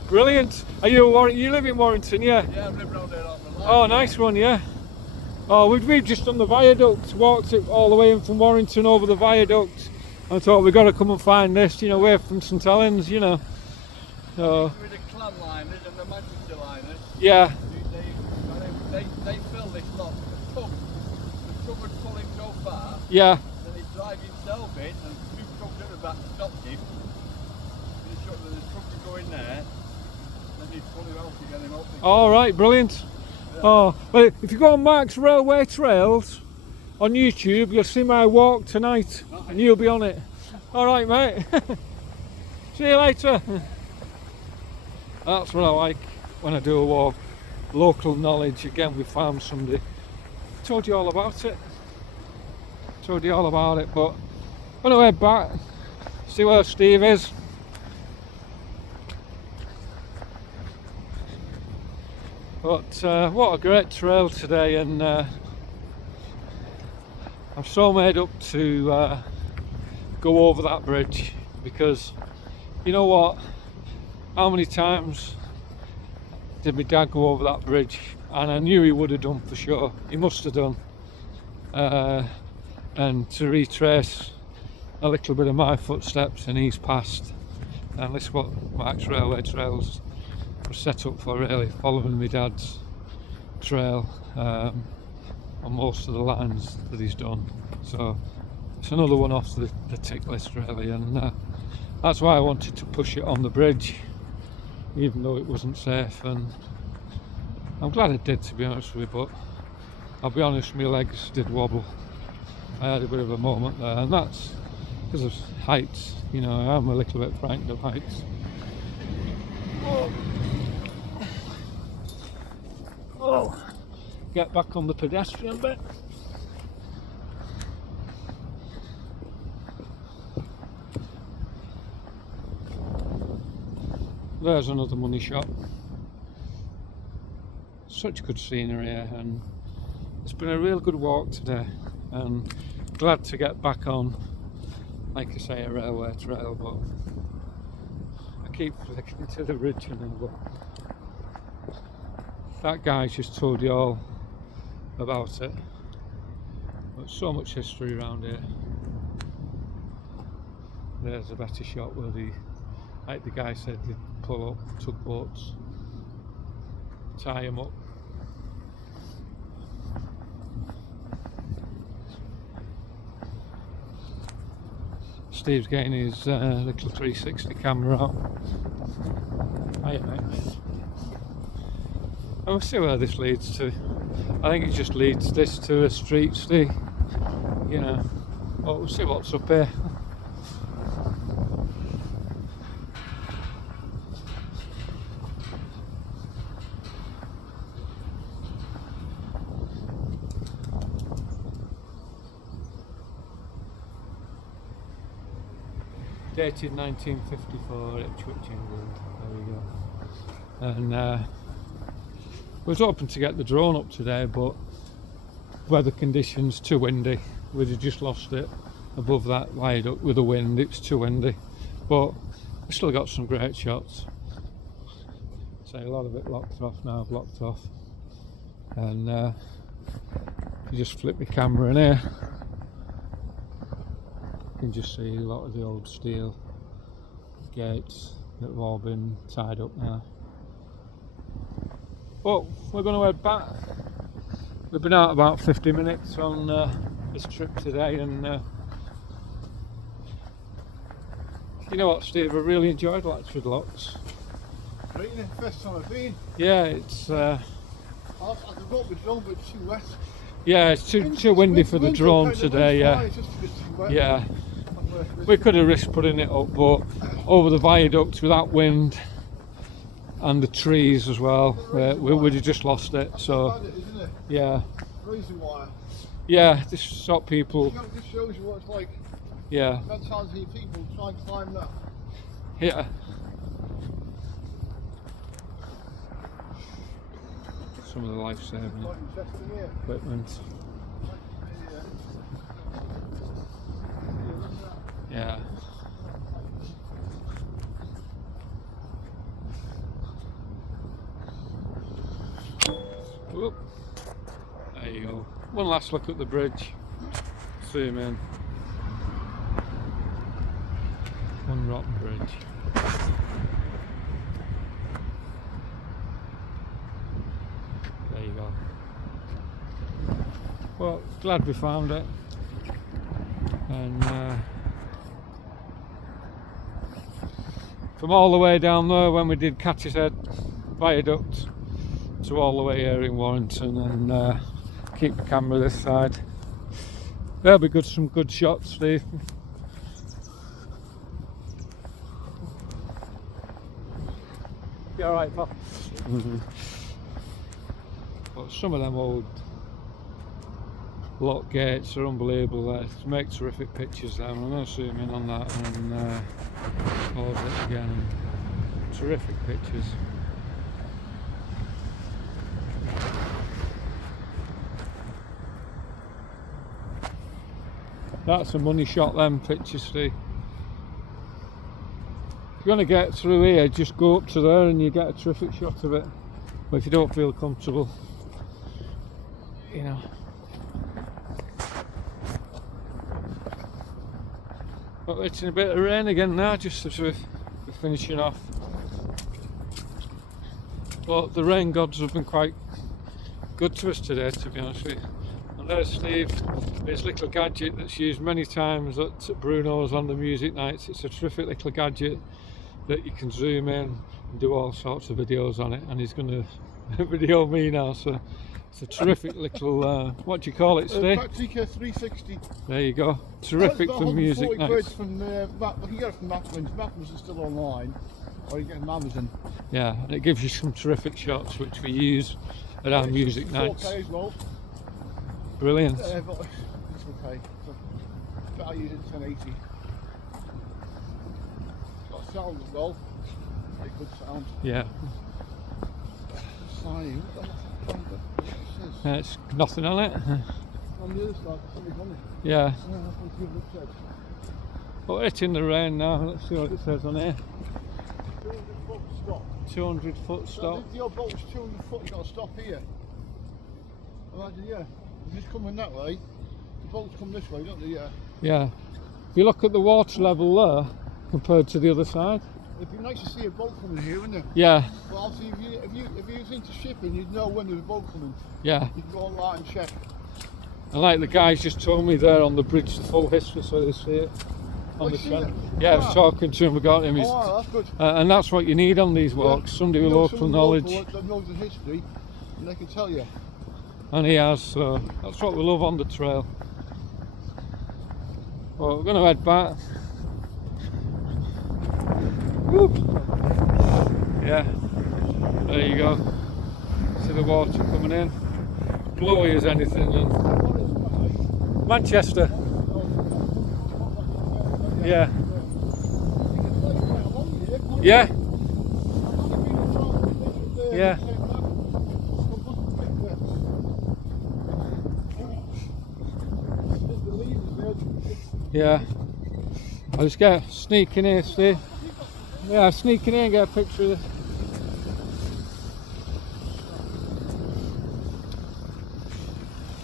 Brilliant. Are you you live in Warrington, yeah? Yeah, I've lived around there all my life. Oh, nice one, yeah. Oh, we've just done the viaduct, walked it all the way in from Warrington over the viaduct. I thought we've got to come and find this, you know, away from St Helens, you know. So. With the clam liners and the Manchester liners. Yeah. They fill this lot. The tug was pulling so far. Yeah. Then he drive himself in, and two trucks at the back stopped him. The truck would go in there. Then he'd pull him out to get him up. All right, brilliant. Yeah. Oh, well, if you go on Mark's Railway Trails on YouTube, you'll see my walk tonight, and you'll be on it. All right, mate. See you later. That's what I like when I do a walk. Local knowledge. Again, we found somebody. Told you all about it. Told you all about it. But when I head back, see where Steve is. But what a great trail today, and I'm so made up to go over that bridge, because you know what, how many times did my dad go over that bridge, and I knew he would have done for sure. He must have done. And to retrace a little bit of my footsteps in his past, and this is what Mark's Railway Trails was set up for, really, following my dad's trail on most of the lines that he's done. So it's another one off the tick list, really, and that's why I wanted to push it on the bridge, even though it wasn't safe. And I'm glad it did, to be honest with you, but I'll be honest, my legs did wobble. I had a bit of a moment there, and that's because of heights, you know, I'm a little bit frightened of heights. Oh, get back on the pedestrian bit. There's another money shot. Such good scenery here, and it's been a real good walk today, and glad to get back on, like I say, a railway trail, but I keep flicking to the ridge and then look. That guy's just told you all about it. There's so much history around here. There's a better shot where like the guy said, they'd pull up tugboats, tie them up. Steve's getting his little 360 camera out. Hiya, mate. And we'll see where this leads to. I think it just leads this to a street, Steve. You know, but we'll see what's up here. Dated 1954, Ipswich, England. There we go. And I was hoping to get the drone up today, but weather conditions too windy. We'd have just lost it above that viaduct with the wind. It's too windy, but we still got some great shots. So a lot of it locked off now, blocked off. And you just flip the camera in here. You can just see a lot of the old steel gates that have all been tied up now. But we're going to head back. We've been out about 50 minutes on this trip today, and you know what, Steve, I really enjoyed Latchford Locks. Really? First time I've been. Yeah, it's I could go up with the drone, but it's too wet. yeah, it's too windy for the drone today. Yeah, yeah. We could have risked putting it up, but over the viaduct with that wind and the trees as well, we would have just lost it. So yeah, yeah, this sort of people. This shows you what it's like. Yeah, That's how the people try and climb that. yeah. Some of the life-saving equipment. Yeah. Whoop. There you go. One last look at the bridge. Zoom in. One rotten bridge. There you go. Well, glad we found it. And from all the way down there when we did Catch's Head Viaduct to all the way here in Warrington, and keep the camera this side. There'll be some good shots, Steve. You alright, pal? But some of them old lock gates are unbelievable. They make terrific pictures there. I'm going to zoom in on that and pause it again. Terrific pictures. That's a money shot, them pictures, Steve. If you're going to get through here, just go up to there and you get a terrific shot of it. But if you don't feel comfortable, you know. But it's in a bit of rain again now, just as we're finishing off. But the rain gods have been quite good to us today, to be honest with you. And there's Steve, his little gadget that's used many times at Bruno's on the music nights. It's a terrific little gadget that you can zoom in and do all sorts of videos on it, and he's going to video me now, so It's a terrific little, what do you call it, Steve? Patrica 360. There you go. Terrific for music nights. From, you can get it from Mappins is still online, or you get it from Amazon. Yeah, and it gives you some terrific shots which we use at our music nights. 4K as well. Brilliant. But it's okay. But I use it in 1080. Got sound as well. Very good sound. Yeah. Signing. It's nothing on it. On the other side, something's on it. Yeah. Yeah, But it's in the rain now. Let's see what it says on here. 200 foot stop. 200 foot So stop. if your boat's 200 foot, you've got to stop here. Imagine, yeah. If it's coming that way, the boats come this way, don't they? Yeah. Yeah. If you look at the water level there compared to the other side. It'd be nice to see a boat coming here, wouldn't it? Yeah. But obviously, if you was into shipping, you'd know when there's a boat coming. Yeah. You can go online and check. And like the guys just told me there on the bridge, the full history, so they see it on the channel. Yeah, I was talking to him, we got him. Oh, that's good. And that's what you need on these walks, somebody with local knowledge. That knows the history, and they can tell you. And he has, so that's what we love on the trail. Well, we're going to head back. Woo. Yeah, there you go. See the water coming in. Blowy as anything. And Manchester. Yeah. Yeah. Yeah. Yeah. I'll just sneak in here, Steve. Yeah, sneak in here and get a picture of this.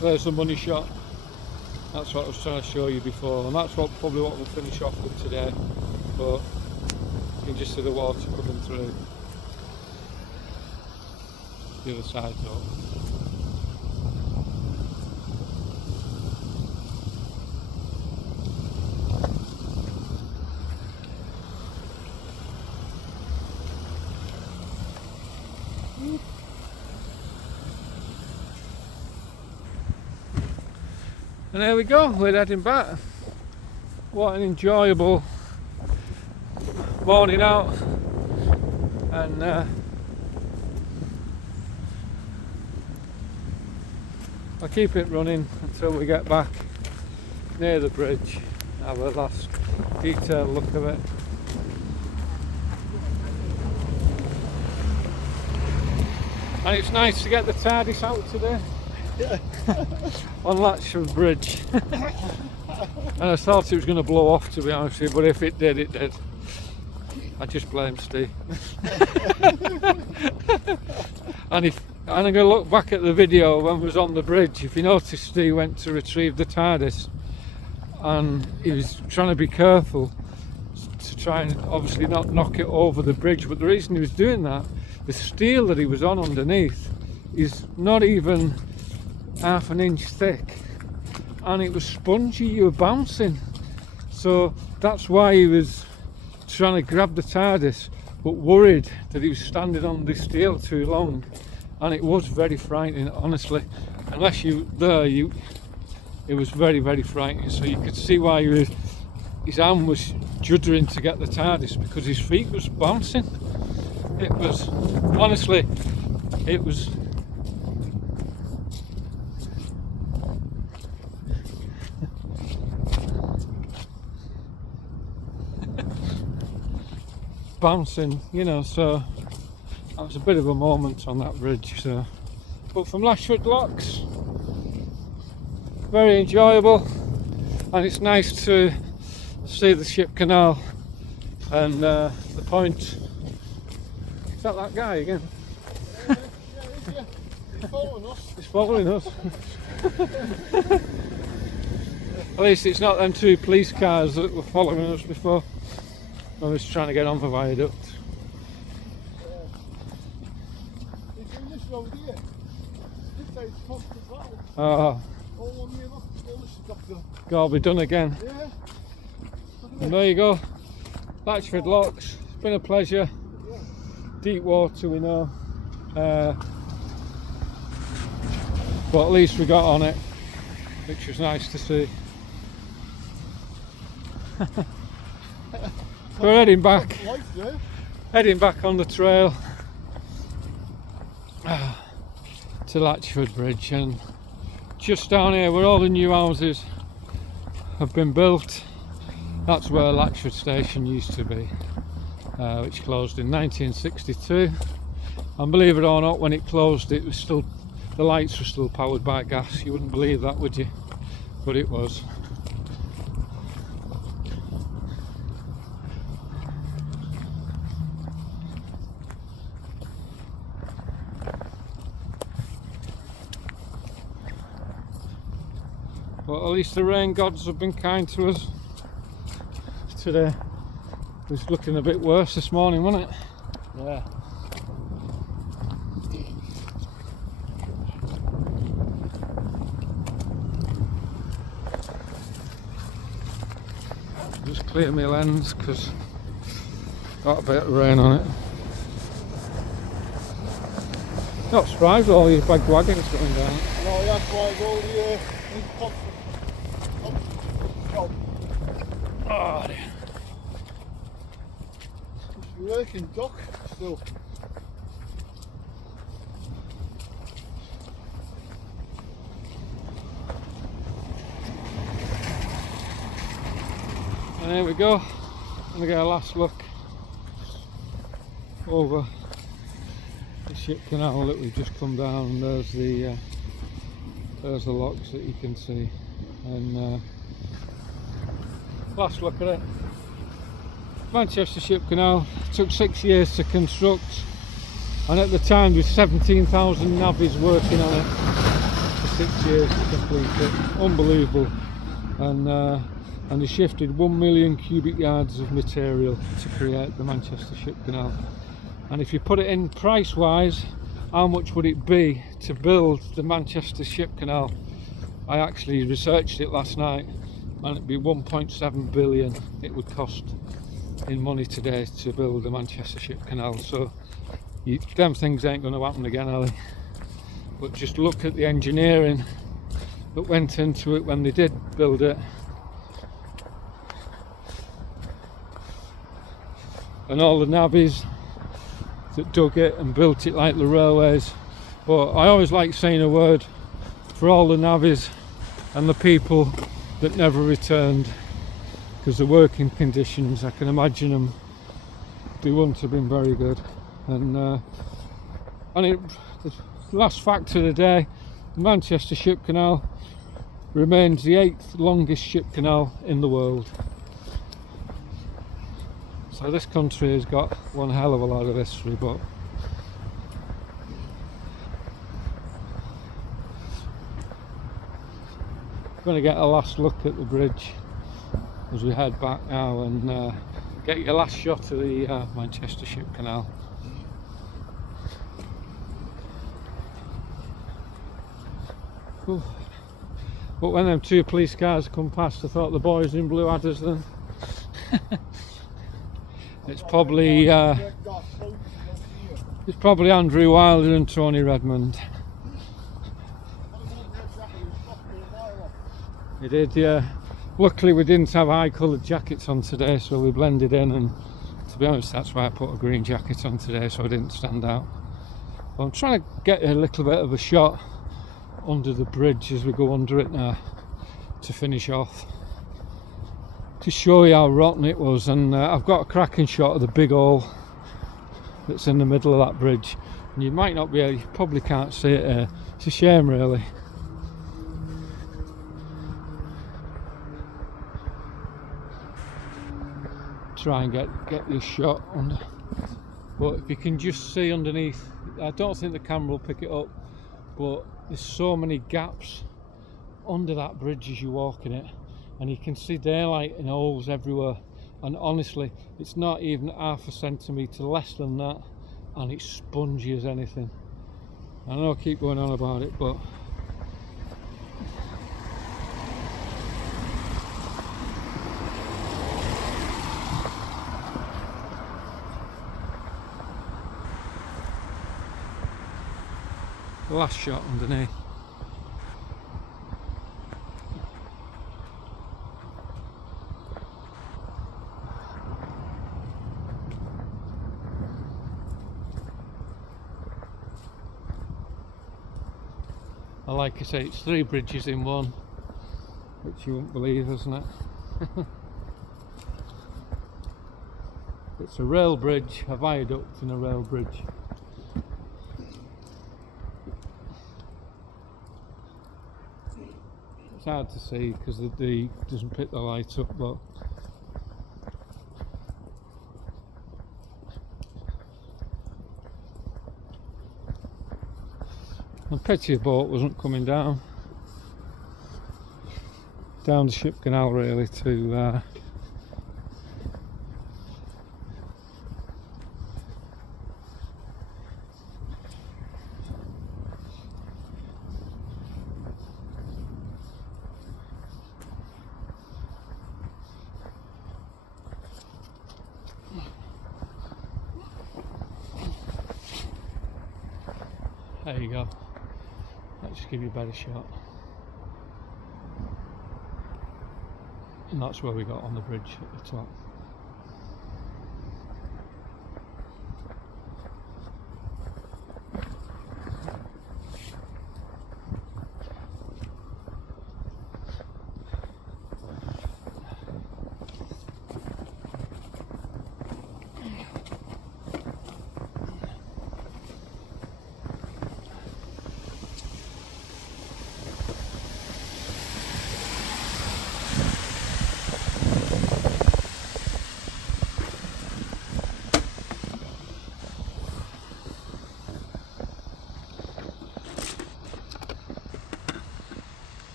There's the money shot. That's what I was trying to show you before, and that's probably what we'll finish off with today. But you can just see the water coming through the other side though. And there we go, we're heading back. What an enjoyable morning out, and I'll keep it running until we get back near the bridge, have a last detailed look of it. And it's nice to get the TARDIS out today. Yeah. On Latchford Bridge. And I thought it was going to blow off, to be honest with you, but if it did, it did. I just blame Steve. And I'm going to look back at the video when we was on the bridge. If you notice, Steve went to retrieve the TARDIS and he was trying to be careful to try and obviously not knock it over the bridge, but the reason he was doing that, the steel that he was on underneath is not even half an inch thick, and it was spongy, you were bouncing, so that's why he was trying to grab the TARDIS, but worried that he was standing on the steel too long. And it was very frightening, honestly. Unless it was very, very frightening. So you could see why his arm was juddering to get the TARDIS, because his feet was bouncing. It was, honestly, it was bouncing, you know, so that was a bit of a moment on that bridge. So, but from Latchford Locks, very enjoyable, and it's nice to see the ship canal and the point. Is that guy again? Yeah. He's following us. He's following us. At least it's not them two police cars that were following us before. I was trying to get on the viaduct. It's in this road here. This side's tough as well. Oh, All one year up, all this stuff done. gotta be done again. Yeah. And there you go, Latchford Locks. It's been a pleasure. Yeah. Deep water, we know. but at least we got on it, which was nice to see. We're heading back on the trail to Latchford Bridge, and just down here where all the new houses have been built, that's where Latchford station used to be, which closed in 1962. And believe it or not, when it closed, it was still, the lights were still powered by gas. You wouldn't believe that, would you? But it was. But at least the rain gods have been kind to us today. It was looking a bit worse this morning, wasn't it? Yeah. Just clear my lens because got a bit of rain on it. Not surprised all these big wagons going down. No, that's why all the Oh dear. it's working dock still. And there we go. I'm gonna get a last look over the ship canal that we've just come down, and there's the locks that you can see, and last look at it. Manchester Ship Canal took 6 years to construct, and at the time there was 17,000 navvies working on it for 6 years to complete it. Unbelievable. And they shifted 1 million cubic yards of material to create the Manchester Ship Canal. And if you put it in price wise, how much would it be to build the Manchester Ship Canal? I actually researched it last night, and it'd be 1.7 billion it would cost in money today to build the Manchester Ship Canal. So them things ain't going to happen again, are they? But just look at the engineering that went into it when they did build it, and all the navvies that dug it and built it like the railways. But I always like saying a word for all the navvies and the people that never returned, because the working conditions, I can imagine them, they wouldn't have been very good. And the last fact of the day, the Manchester Ship Canal remains the 8th longest ship canal in the world. So this country has got one hell of a lot of history. But I'm going to get a last look at the bridge as we head back now, and get your last shot of the Manchester Ship Canal. Ooh. But when them 2 police cars come past, I thought the boys in blue had us then. It's probably Andrew Wilder and Tony Redmond. He did, yeah. Luckily we didn't have high coloured jackets on today, so we blended in, and to be honest that's why I put a green jacket on today, so I didn't stand out. But I'm trying to get a little bit of a shot under the bridge as we go under it now to finish off, to show you how rotten it was. And I've got a cracking shot of the big hole that's in the middle of that bridge, and you might not be able, you probably can't see it here. It's a shame really. Try and get this shot under, but if you can just see underneath, I don't think the camera will pick it up, but there's so many gaps under that bridge as you walk in it, and you can see daylight and holes everywhere, and honestly it's not even half a centimetre less than that, and it's spongy as anything. I know I keep going on about it, but the last shot underneath. And like I say, it's 3 bridges in one, which you wouldn't believe, isn't it? It's a rail bridge, a viaduct and a rail bridge. It's hard to see because the D doesn't pick the light up, but I'm pity a boat wasn't coming down the ship canal really to there you go. Let's just give you a better shot. And that's where we got on the bridge at the top.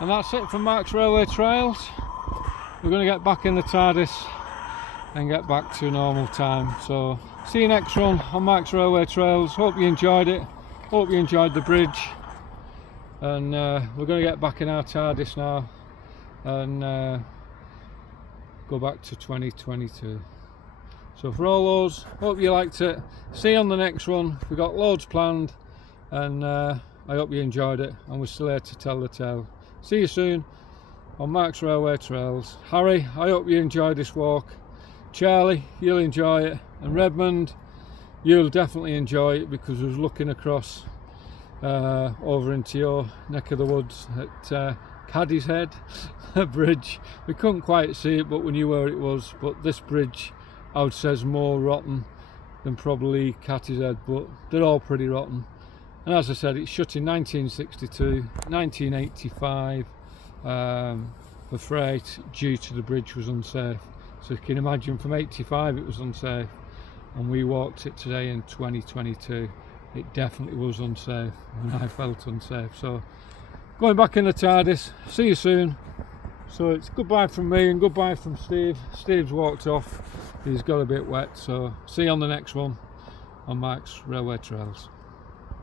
And that's it for Marks Railway Trails. We're going to get back in the TARDIS and get back to normal time. So see you next one on Marks Railway Trails. Hope you enjoyed it. Hope you enjoyed the bridge. And we're going to get back in our TARDIS now and go back to 2022. So for all those, hope you liked it. See you on the next one. We've got loads planned, and I hope you enjoyed it, and we're still here to tell the tale. See you soon on Marks Railway Trails. Harry, I hope you enjoyed this walk. Charlie, you'll enjoy it. And Redmond, you'll definitely enjoy it, because I was looking across over into your neck of the woods at Caddy's Head bridge. We couldn't quite see it, but we knew where it was. But this bridge, I would say, is more rotten than probably Caddy's Head, but they're all pretty rotten. And as I said, it's shut in 1962, 1985 for freight, due to the bridge was unsafe. So you can imagine from 85 it was unsafe, and we walked it today in 2022. It definitely was unsafe, and I felt unsafe. So going back in the TARDIS. See you soon. So it's goodbye from me and goodbye from Steve. Steve's walked off, he's got a bit wet. So see you on the next one on Marks Railway Trails.